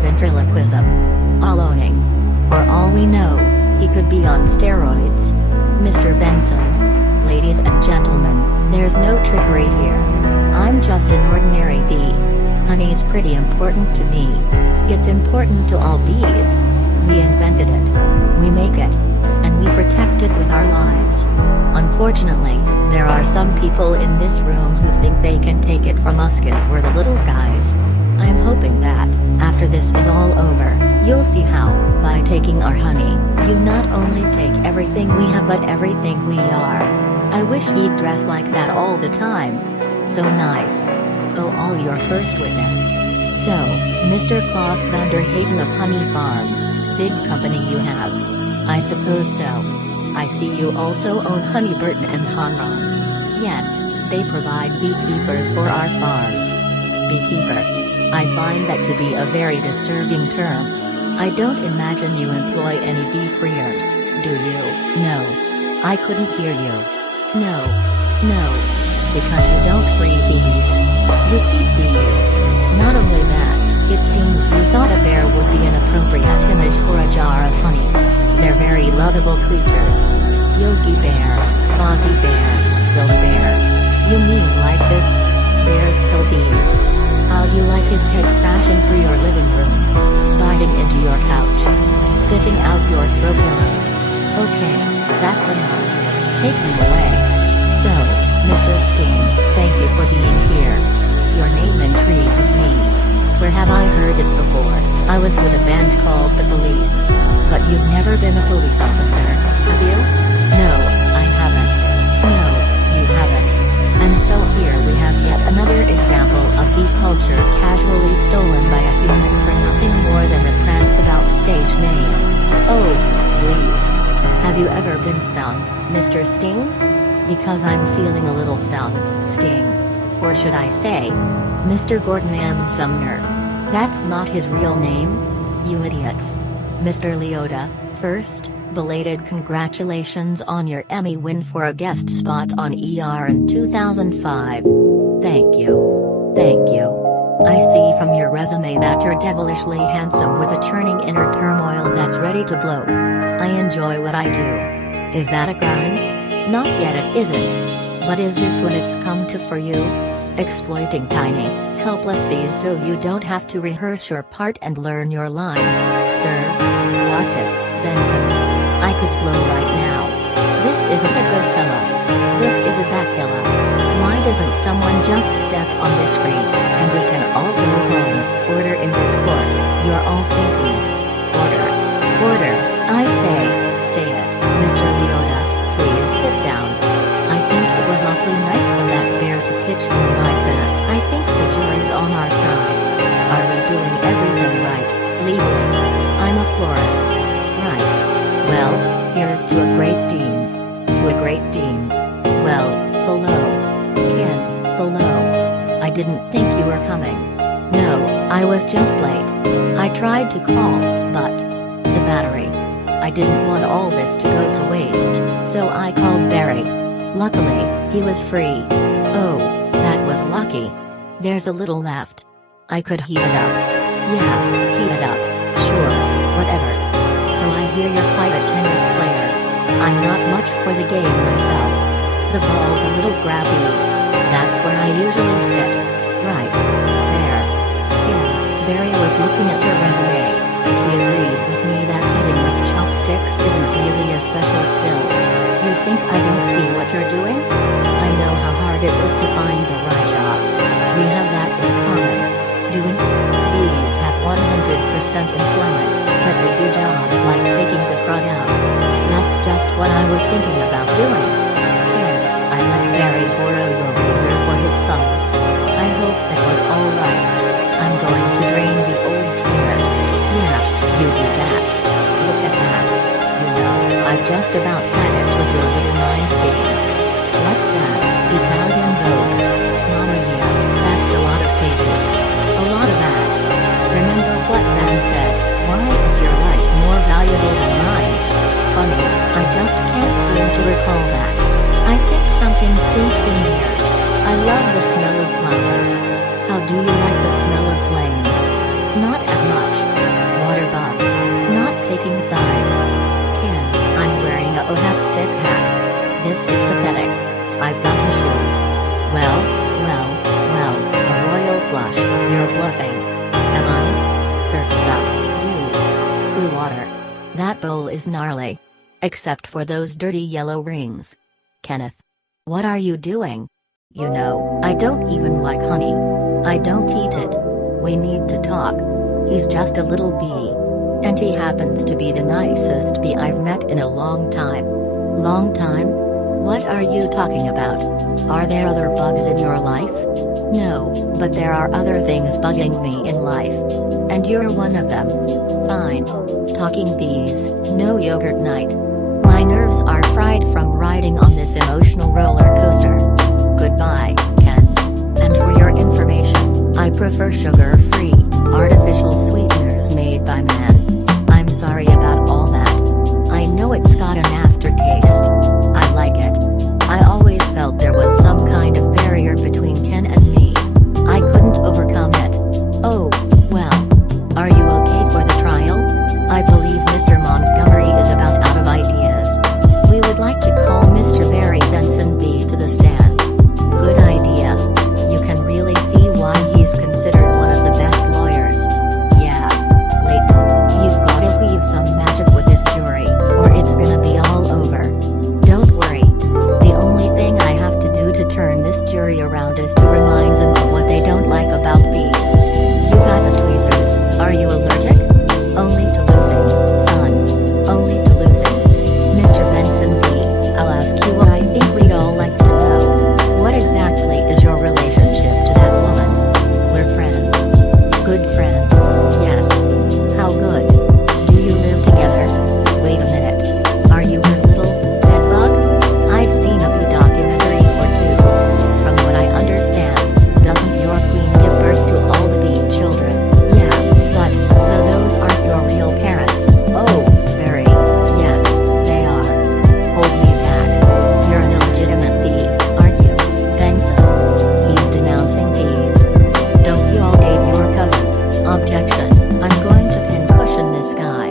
ventriloquism, all-owning. For all we know, he could be on steroids. Mr. Benson. Ladies and gentlemen, there's no trickery here. I'm just an ordinary bee. Honey's pretty important to me. It's important to all bees. We invented it. We make it. And we protect it with our lives. Unfortunately, there are some people in this room who think they can take it from us kids we're the little guys. I'm hoping that, after this is all over, you'll see how, by taking our honey, you not only take everything we have but everything we are. I wish he'd dress like that all the time. So nice. Oh, all your first witness. So, Mr. Klaus Vander Hayden of Honey Farms, big company you have. I suppose so. I see you also own Honeyburton and Honron. Yes, they provide beekeepers for our farms. Beekeeper. I find that to be a very disturbing term. I don't imagine you employ any bee freers, do you? No. I couldn't hear you. No. Because you don't free bees. You keep bees. Not only that, it seems you thought a bear would be an appropriate image for a jar of honey. They're very lovable creatures. Yogi Bear, Fozzie Bear, Bill Bear. You mean like this? Bears kill bees. How'd you like his head crashing through your living room? Biting into your couch. Spitting out your throw pillows. Okay, that's enough. Take him away. So, Mr. Steen, thank you for being here. Your name intrigues me. Where have I heard it before? I was with a band called The Police. But you've never been a police officer, have you? No, I haven't. No, you haven't. And so here we have yet another example of bee culture casually stolen by a human for nothing more than a prance about stage name. Oh, please. Have you ever been stung, Mr. Sting? Because I'm feeling a little stung, Sting. Or should I say, Mr. Gordon M. Sumner. That's not his real name? You idiots. Mr. Leota, first, belated congratulations on your Emmy win for a guest spot on ER in 2005. Thank you. Thank you. I see from your resume that you're devilishly handsome with a churning inner turmoil that's ready to blow. I enjoy what I do. Is that a crime? Not yet it isn't. But is this what it's come to for you? Exploiting tiny, helpless bees so you don't have to rehearse your part and learn your lines, sir. Watch it, Benson. I could blow right now. This isn't a good fella. This is a bad fella. Why doesn't someone just step on this screen, and we can all go home? Order in this court. You're all thinking it. Order. Order, I say it. Mr. Leota, please sit down. I think it was awfully nice of that bear to pitch in like that. I think the jury's on our side. Are we doing everything right, legally? I'm a florist. Right. Well, here's to a great dean. To a great dean. Well, hello. Ken, hello. I didn't think you were coming. No, I was just late. I tried to call, but the battery. I didn't want all this to go to waste, so I called Barry. Luckily, he was free. Oh, that was lucky. There's a little left. I could heat it up. Yeah, heat it up. Sure, whatever. So I hear you're quite a tennis player. I'm not much for the game myself. The ball's a little grabby. That's where I usually sit. Right. There. Ken, Barry was looking at your resume, and he agreed with me that eating with chopsticks isn't really a special skill. You think I don't see what you're doing? I know how hard it was to find the right job. We have that in common. Doing? Bees have 100% employment, but we do jobs like taking the crud out. That's just what I was thinking about doing. Here, Barry borrow your razor for his fuzz? I hope that was alright. I'm going to drain the old steamer. Yeah, you do that. Look at that. You know, I've just about had it with your little mind games. What's that? Italian Vogue. Mamma mia, that's a lot of pages. A lot of ads. Remember what Ben said, why is your life more valuable than mine? Funny, I just can't seem to recall that. I think something stinks in here. I love the smell of flowers. How do you like the smell of flames? Not as much. Water bug. Not taking sides. Ken, I'm wearing a hapstick hat. This is pathetic. I've got issues. Well, a royal flush. You're bluffing. Am I? Surf's up, dude. Poo water. That bowl is gnarly. Except for those dirty yellow rings. Kenneth. What are you doing? You know, I don't even like honey. I don't eat it. We need to talk. He's just a little bee. And he happens to be the nicest bee I've met in a long time. Long time? What are you talking about? Are there other bugs in your life? No, but there are other things bugging me in life. And you're one of them. Fine. Talking bees, no yogurt night. My nerves are fried from riding on this emotional roller coaster. Goodbye, Ken. And for your information, I prefer sugar-free, artificial sweeteners made by man. I'm sorry about all that. I know it's got an aftertaste. I like it. I always felt there was some kind of barrier between Ken and me. I couldn't overcome it. Oh, well. Are you okay for the trial? I believe Mr. Montgomery is about out of ideas. We would like to call Mr. Barry Benson B to the stand. Good idea. You can really see why he's considered one of the best lawyers. Yeah. Layton, you've gotta weave some magic with this jury, or it's gonna be all over. Don't worry. The only thing I have to do to turn this jury around is to remind them of what they don't like about bees. You got the tweezers. Are you allergic? Only to losing, son. Only to losing. Mr. Benson B., I'll ask you what I think we'd all like to know. What exactly is your relationship to that woman? We're friends. Good friends, yes. How good? Do you live together? Wait a minute. Are you her little bedbug? I've seen a bee documentary or two. From what I understand, doesn't your queen give birth to all the bee children? Yeah, but, so those aren't your real parents? Oh, very. Yes, they are. Hold me back. You're an illegitimate bee, aren't you, Benson? He's denouncing bees. Don't you all date your cousins? Objection. I'm going to pincushion this guy.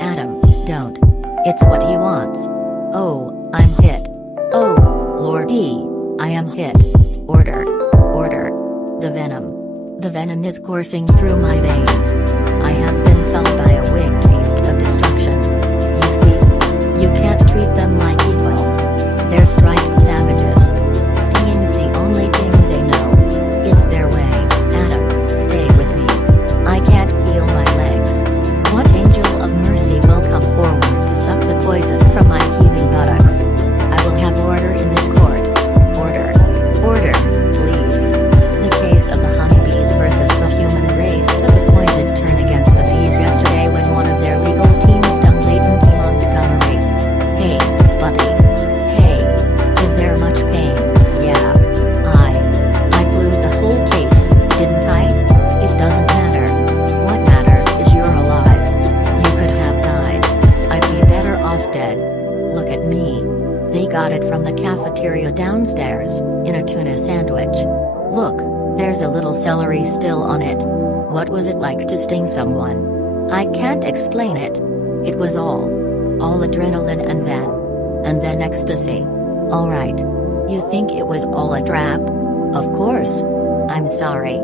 Adam, don't. It's what he wants. Oh, I'm hit. Oh, Lordy, I am hit. Order. Order. The venom. The venom is coursing through my veins. I have been felled by a winged beast of destruction. You see, you can't treat them like equals. They're striped savages. Stinging's the only thing they know. It's their way. Adam, stay with me. I can't feel my legs. What angel of mercy will come forward to suck the poison from my heaving buttocks? I will have order in this court. Order. Order, please. The case of the honeybees versus the human race took a pointed turn against the bees yesterday when one of their legal teams stung Layton T. Montgomery. Hey, buddy. Hey. Is there much pain? Yeah. I blew the whole case, didn't I? It doesn't matter. What matters is you're alive. You could have died. I'd be better off dead. Look at me. They got it from the cafeteria downstairs, in a tuna sandwich. Look, there's a little celery still on it. What was it like to sting someone? I can't explain it. It was all adrenaline and then ecstasy. Alright. You think it was all a trap? Of course. I'm sorry.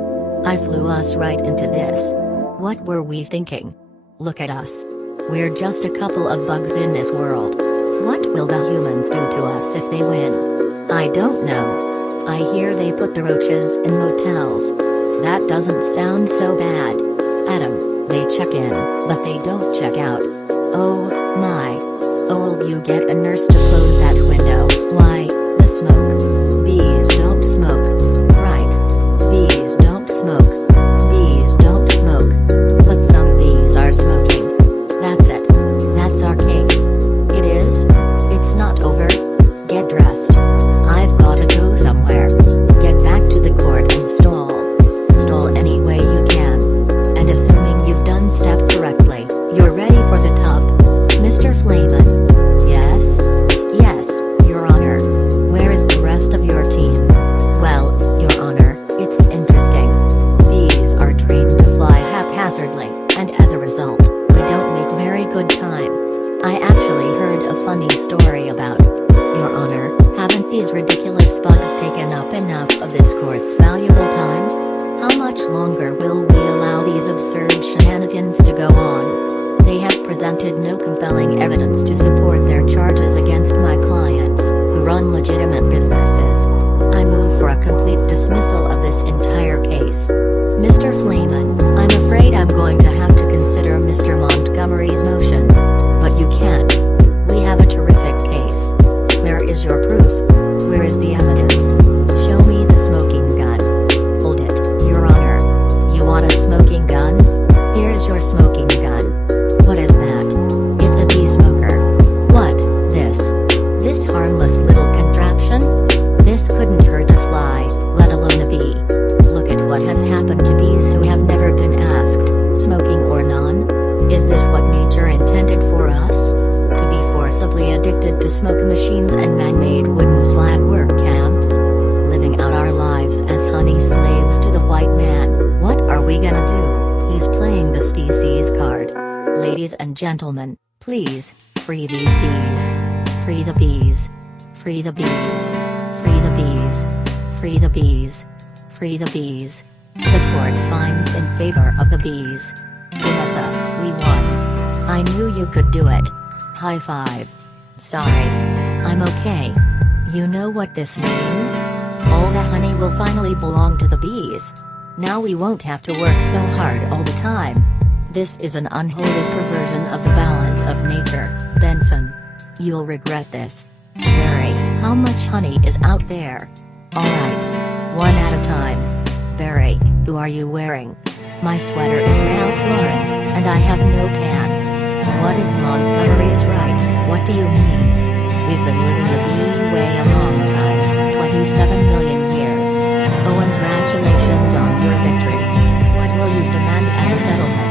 I flew us right into this. What were we thinking? Look at us. We're just a couple of bugs in this world. What will the humans do to us if they win? I don't know. I hear they put the roaches in motels. That doesn't sound so bad. Adam, they check in, but they don't check out. Oh, my. Oh, will you get a nurse to close that window? Why, the smoke. Bees don't smoke. Right. Bees don't smoke. Bees don't smoke. But some bees are smoking. That's it. That's our case. It is? It's not over? Get dressed. I've gotta go somewhere. Get back to the court and stall. Stall any way you can. And assuming you've done step correctly, you're ready for the tub. Mr. Flayman. Yes? Yes, Your Honor. Where is the rest of your team? Well, Your Honor, it's interesting. Bees are trained to fly haphazardly, and as a result, we don't make very good time. I actually heard a funny story about. Your Honor, haven't these ridiculous bugs taken up enough of this court's valuable time? How much longer will we allow these absurd shenanigans to go on? They have presented no compelling evidence to support their charges against my clients, who run legitimate businesses. I move for a complete dismissal of this entire case. Mr. Flayman, I'm afraid I'm going to have to consider Mr. Montgomery's motion. But you can't. We have a terrific case. Where is your proof? Where is the evidence? Show me the smoking gun. Hold it, Your Honor. You want a smoking gun? Here is your smoking gun. What is that? It's a bee smoker. What, this? This harmless little contraption? This couldn't hurt a fly, let alone a bee. Look at what has happened to bees who have never been asked, smoking or none? Is this what nature intended for us? To be forcibly addicted to smoke machines and man-made wooden slat work camps? Living out our lives as honey slaves to the white man. What are we gonna do? He's playing the species card. Ladies and gentlemen, please, free these bees. Free the bees. Free the bees. Free the bees. Free the bees. Free the bees. The court finds in favor of the bees. Vanessa, we won. I knew you could do it. High five. Sorry. I'm okay. You know what this means? All the honey will finally belong to the bees. Now we won't have to work so hard all the time. This is an unholy perversion of the balance of nature, Benson. You'll regret this. Barry, how much honey is out there? Alright. One at a time. Barry, who are you wearing? My sweater is Ralph Lauren, and I have no pants. What if Montgomery is right? What do you mean? We've been living the bee way a long time, 27 million years. Oh, congratulations on your victory. What will you demand as a settlement?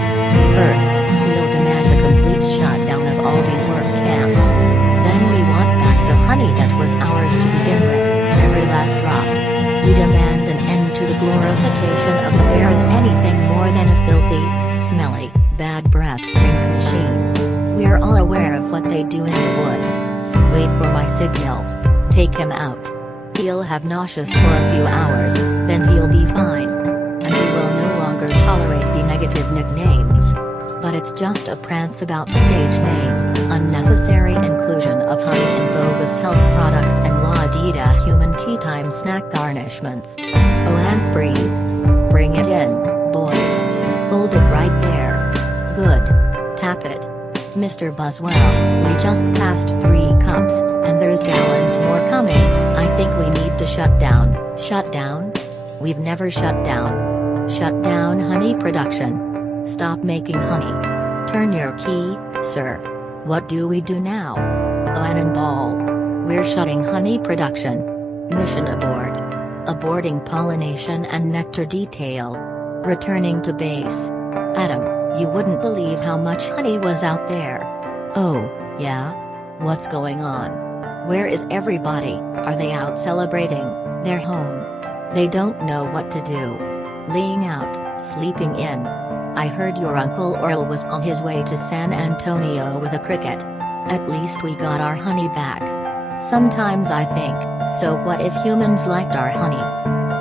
First, we'll demand a complete shutdown of all bee work camps. Then we want back the honey that was ours to begin with, every last drop. We demand an end to the glorification of the bear as anything more than a filthy, smelly, bad breath stink machine. We're all aware of what they do in the woods. Wait for my signal. Take him out. He'll have nauseous for a few hours, then he'll be fine. And he will no longer tolerate B-negative nicknames. But it's just a prance about stage name, unnecessary inclusion of honey in bogus health products and la-di-da human tea time snack garnishments. Oh, and breathe. Bring it in, boys. Hold it right there. Good. Tap it. Mr. Buswell, we just passed 3 cups, and there's gallons more coming. I think we need to shut down. Shut down? We've never shut down. Shut down honey production. Stop making honey. Turn your key, sir. What do we do now? Ball. We're shutting honey production. Mission abort. Aborting pollination and nectar detail. Returning to base. Adam, you wouldn't believe how much honey was out there. Oh, yeah? What's going on? Where is everybody? Are they out celebrating? They're home. They don't know what to do. Laying out, sleeping in. I heard your Uncle Earl was on his way to San Antonio with a cricket. At least we got our honey back. Sometimes I think, so what if humans liked our honey?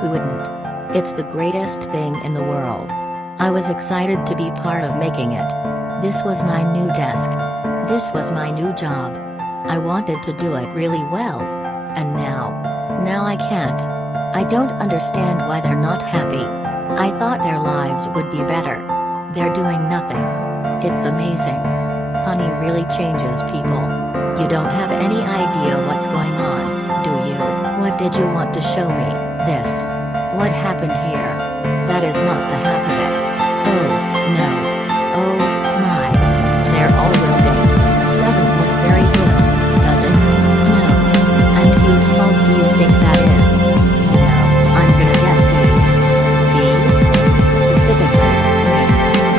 Who wouldn't? It's the greatest thing in the world. I was excited to be part of making it. This was my new desk. This was my new job. I wanted to do it really well. And now I can't. I don't understand why they're not happy. I thought their lives would be better. They're doing nothing. It's amazing. Honey really changes people. You don't have any idea what's going on, do you? What did you want to show me? This. What happened here? That is not the half of it. Oh, no. Oh, my. They're all wilting. Doesn't look very good, does it? No. And whose fault do you think that is? I'm gonna guess bees. Bees? Specifically,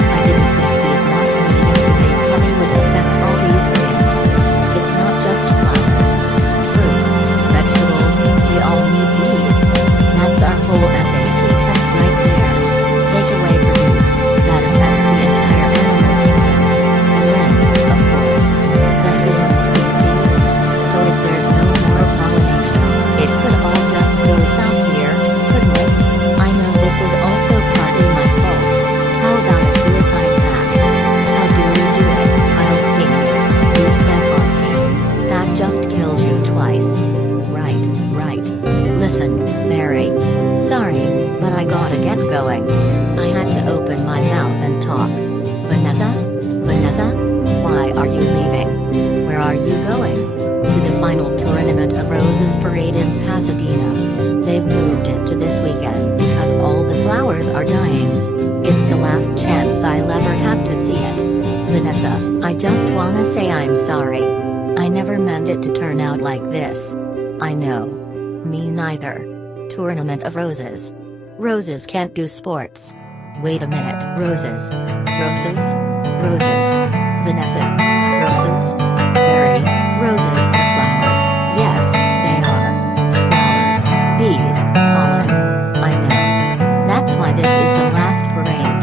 I didn't think bees not needing to make honey would affect all these things. It's not just flowers. Fruits, vegetables, we all need bees. That's our whole SAT test right there. Take away produce, that affects the entire animal kingdom. And then, of course, the human species. So if there's no more pollination, it could all just go south here, couldn't it? I know this is also partly my fault. How about a suicide pact? How do we do it? I'll sting you. You step on me. That just kills you twice. Right. Listen, Barry. Sorry, but I gotta get going. I had to open my mouth and talk. Vanessa? Why are you leaving? Where are you going? To the final Tournament of Roses parade in Pasadena. They've moved it to this weekend because all the flowers are dying. It's the last chance I'll ever have to see it. Vanessa, I just wanna say I'm sorry. I never meant it to turn out like this. I know. Me neither. Tournament of Roses. Roses can't do sports. Wait a minute. Roses. Vanessa. Roses? Barry, roses are flowers. Yes, they are. Flowers, bees, pollen. I know. That's why this is the last parade.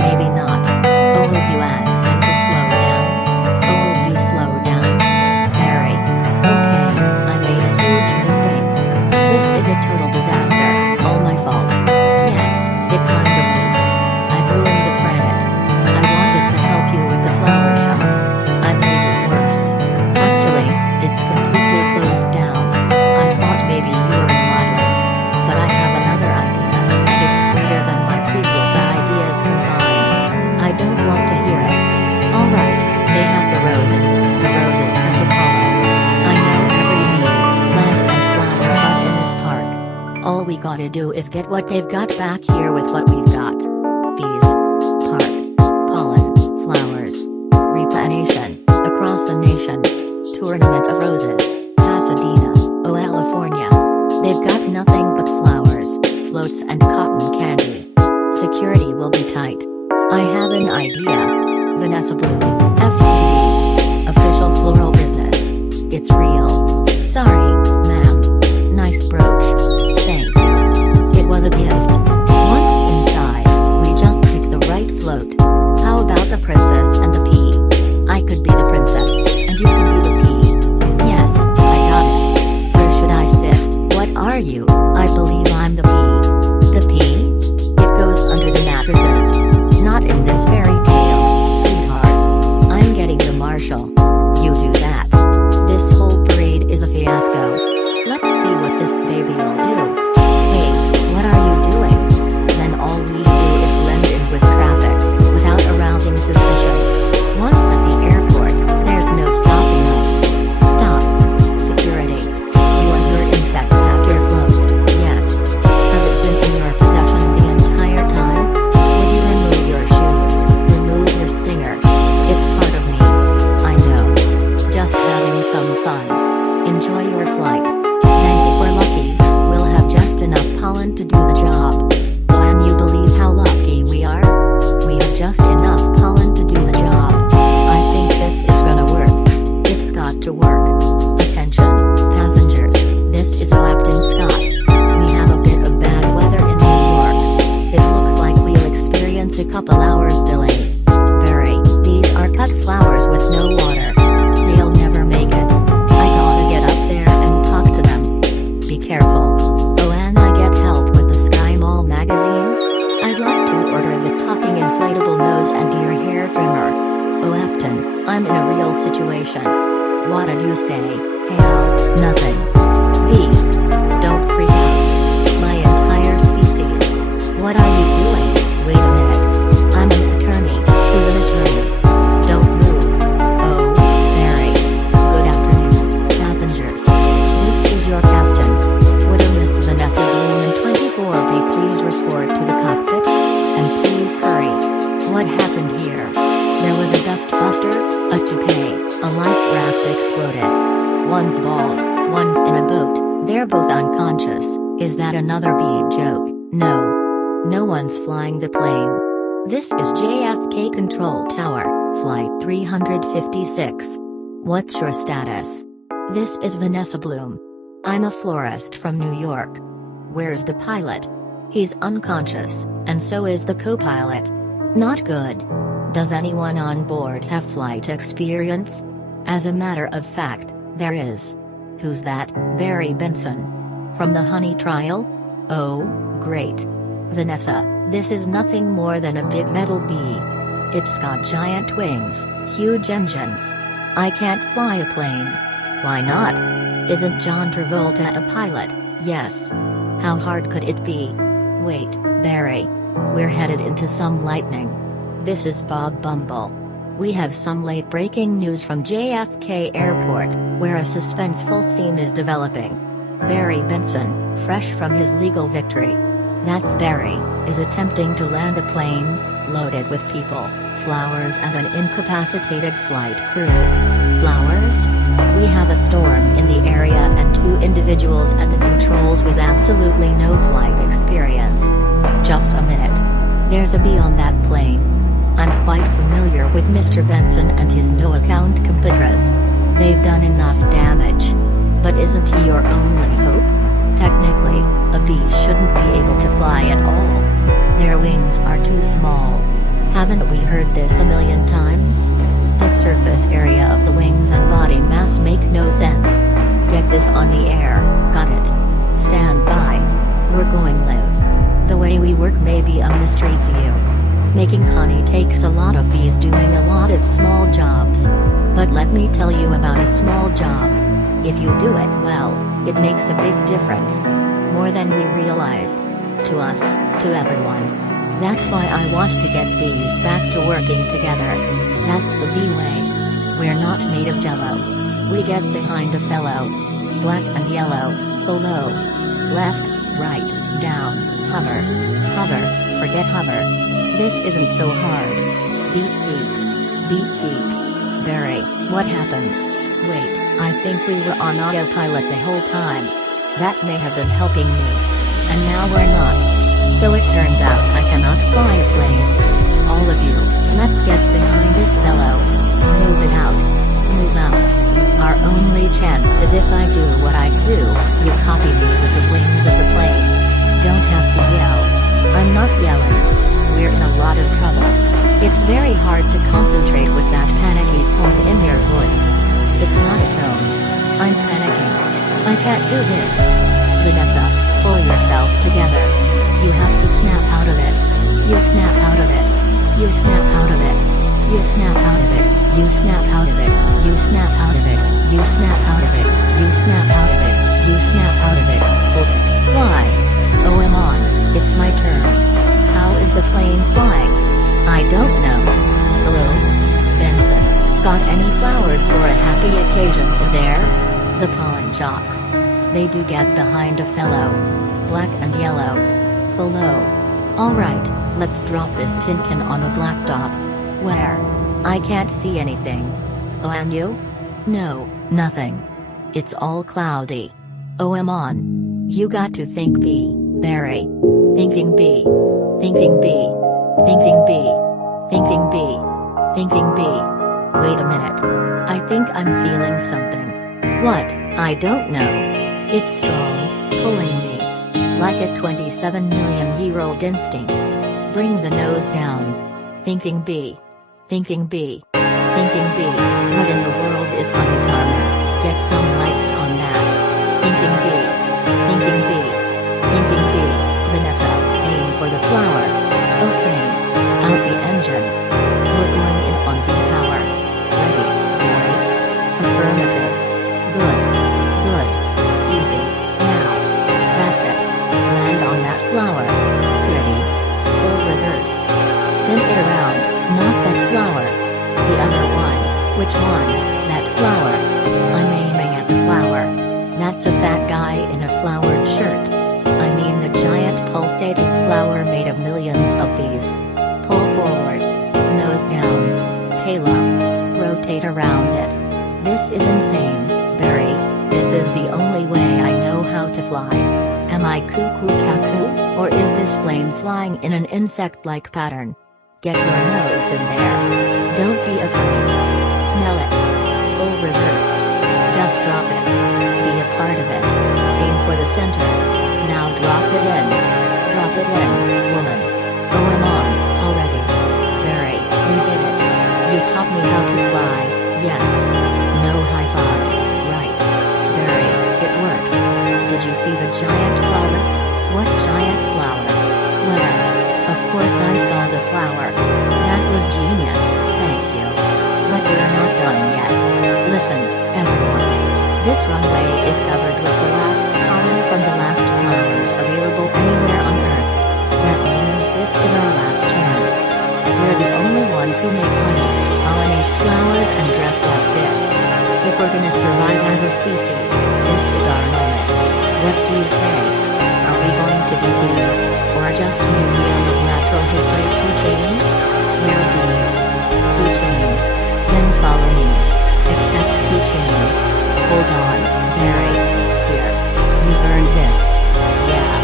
Maybe not. Oh, you ask them to slow down. Oh, you slow down. Barry. Okay, I made a huge mistake. This is a total disaster. All my fault. Yes, it kind of is. I've ruined the planet. I wanted to help you with the flower shop. I've made it worse. Actually, it's completely closed down. I thought maybe you were remodeling. But I have another idea. It's greater than my previous ideas combined. I don't want to hear it. Alright, they have the roses from the pollen. I know every bee, plant and flower bud in this park. All we gotta do is get what they've got back here with what we've got. Bees. Park. Pollen. Flowers. Replantation. Across the nation. Tournament of Roses. Pasadena, oh California. They've got nothing but flowers, floats and cotton candy. Security will be tight. I have an idea. Vanessa Blue, FTD. Official floral business. It's real. Sorry, ma'am. Nice brooch. Thank you. It was a gift. Once inside, we just picked the right float. How about the princess and the pea? I could be the princess, and you could be the pea. Yes, I got it. Where should I sit? What are you? I believe I'm the pea. The pea? It goes under the mattresses. Not in this fairy tale, sweetheart. I'm getting the marshal. You do that. This whole parade is a fiasco. Let's see what this baby will do. Hey, what are you doing? Then all we do is blend in with traffic, without arousing suspicion. Once at the airport, there's no stopping us. Stop. Security. You and your insect pack your float. Yes. Has it been in your possession the entire time? Will you remove your shoes? Remove your stinger. It's part of me. I know. Just having some fun. Enjoy your flight. Then if we're lucky, we'll have just enough pollen to do the job. Can you believe how lucky we are? We have just enough pollen to do the job. I think this is gonna work. It's got to work. Attention, passengers. This is Captain Scott. We have a bit of bad weather in New York. It looks like we'll experience a couple hours delay. Barry, these are cut flowers with no water. They'll never make it. I gotta get up there and talk to them. Be careful. Oh, and I get help with the Sky Mall magazine? I'd like to order the talking inflatable nose and deer hair trimmer. Oh, Epton, I'm in a real situation. What did you say? Hell, nothing. B. Don't freak out. My entire species. What are you doing? Wait a minute. I'm an attorney. Who's an attorney? Don't move. Oh, Barry. Good afternoon, passengers. This is your captain. exploded. One's bald, one's in a boat, they're both unconscious. Is that another bee joke? No. No one's flying the plane. This is JFK Control Tower, Flight 356. What's your status? This is Vanessa Bloom. I'm a florist from New York. Where's the pilot? He's unconscious, and so is the co-pilot. Not good. Does anyone on board have flight experience? As a matter of fact, there is. Who's that? Barry Benson. From the Honey Trial? Oh, great. Vanessa, this is nothing more than a big metal bee. It's got giant wings, huge engines. I can't fly a plane. Why not? Isn't John Travolta a pilot? Yes. How hard could it be? Wait, Barry. We're headed into some lightning. This is Bob Bumble. We have some late breaking news from JFK Airport, where a suspenseful scene is developing. Barry Benson, fresh from his legal victory. That's Barry, is attempting to land a plane, loaded with people, flowers and an incapacitated flight crew. Flowers? We have a storm in the area and 2 individuals at the controls with absolutely no flight experience. Just a minute. There's a bee on that plane. I'm quite familiar with Mr. Benson and his no-account compadres. They've done enough damage. But isn't he your only hope? Technically, a bee shouldn't be able to fly at all. Their wings are too small. Haven't we heard this a million times? The surface area of the wings and body mass make no sense. Get this on the air, got it? Stand by. We're going live. The way we work may be a mystery to you. Making honey takes a lot of bees doing a lot of small jobs. But let me tell you about a small job. If you do it well, it makes a big difference. More than we realized. To us, to everyone. That's why I want to get bees back to working together. That's the bee way. We're not made of jello. We get behind a fellow. Black and yellow, below. Left, right, down, hover. Hover, forget hover. This isn't so hard. Beep beep. Beep beep. Barry, what happened? Wait, I think we were on autopilot the whole time. That may have been helping me. And now we're not. So it turns out I cannot fly a plane. All of you, let's get behind this fellow. Move it out. Move out. Our only chance is if I do what I do, you copy me with the wings of the plane. Don't have to yell. I'm not yelling. We're in a lot of trouble. It's very hard to concentrate with that panicky tone in your voice. It's not a tone. I'm panicking. I can't do this. Vanessa, pull yourself together. You have to snap out of it. You snap out of it. You snap out of it. You snap out of it. You snap out of it. You snap out of it. You snap out of it. You snap out of it. You snap out of it. Hold it. Why? Oh, I'm on. It's my turn. How is the plane flying? I don't know. Hello? Benson, got any flowers for a happy occasion there? The pollen jocks. They do get behind a fellow. Black and yellow. Hello. Alright, let's drop this tin can on the blacktop. Where? I can't see anything. Oh, and you? No, nothing. It's all cloudy. Oh, I'm on. You got to think bee, Barry. Thinking bee. Thinking bee. Thinking bee. Thinking bee. Thinking bee. Wait a minute. I think I'm feeling something. What? I don't know. It's strong, pulling me. Like a 27-million-year-old instinct. Bring the nose down. Thinking bee. Thinking bee. Thinking bee. What in the world is on the tarmac? Get some lights on that. Thinking bee. Thinking bee. Thinking bee. Vanessa, aim for the flower. Okay. Out the engines. We're going in on bee power. Ready, boys? Affirmative. Good. Good. Easy. Now. That's it. Land on that flower. Ready. Full reverse. Spin it around, not that flower. The other one. Which one? That flower. I'm aiming at the flower. That's a fat guy in a flowered shirt. I mean the giant pulsating flower made of millions of bees. Pull forward. Nose down. Tail up. Rotate around it. This is insane, Barry. This is the only way I know how to fly. Am I cuckoo cuckoo, or is this plane flying in an insect-like pattern? Get your nose in there. Don't be afraid. Smell it. Full reverse. Just drop it. Be a part of it. Aim for the center. Now drop it in. Drop it in, woman. Oh, I'm on, already. Barry, you did it. You taught me how to fly, yes. No high five, right. Barry, it worked. Did you see the giant flower? What giant flower? Where? Of course I saw the flower. That was genius, thank you. But we're not done yet. Listen, everyone. This runway is covered with the last pollen from the last flowers available anywhere on Earth. That means this is our last chance. We're the only ones who make honey, pollinate flowers and dress like this. If we're gonna survive as a species, this is our moment. What do you say? Are we going to be bees, or just Museum of Natural History keychains? We're bees. Keychain. Then follow me. Accept keychain. Hold on, Barry. Here. We earned this. Yeah.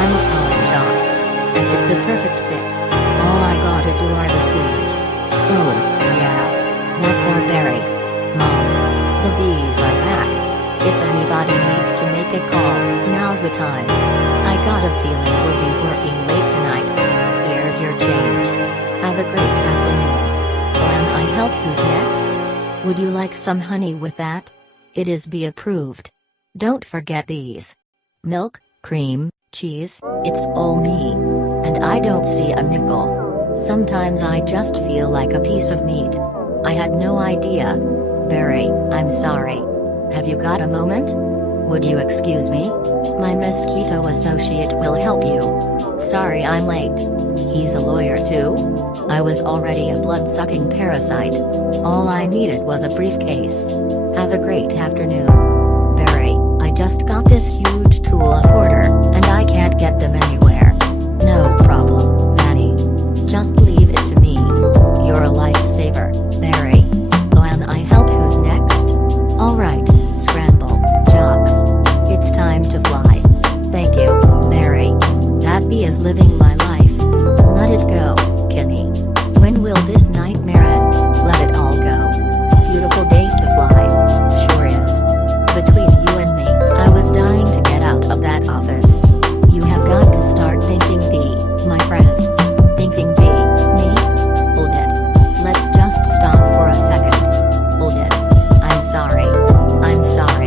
I'm a pollen jock. And it's a perfect fit. All I gotta do are the sleeves. Oh, yeah. That's our Barry. Mom. The bees are back. If anybody needs to make a call, now's the time. I got a feeling we'll be working late tonight. Here's your change. Have a great afternoon. Can I help? Who's next? Would you like some honey with that? It is bee approved. Don't forget these. Milk, cream, cheese, it's all me. And I don't see a nickel. Sometimes I just feel like a piece of meat. I had no idea. Barry, I'm sorry. Have you got a moment? Would you excuse me? My mosquito associate will help you. Sorry I'm late. He's a lawyer too? I was already a blood-sucking parasite. All I needed was a briefcase. Have a great afternoon. Barry, I just got this huge tool of order, and I can't get them anywhere. No problem, Vanny. Just leave it to me. You're a lifesaver, Barry. Can I help? Who's next? Alright, scramble, jocks. It's time to fly. Thank you, Barry. That bee is living my life. Let it go, Kenny. When will this nightmare end? Let it all go. Beautiful day to fly. Sure is. Between you and me, I was dying to get out of that office. You have got to start thinking bee, my friend. Thinking bee, me? Hold it. Let's just stop for a second. Hold it. I'm sorry. I'm sorry.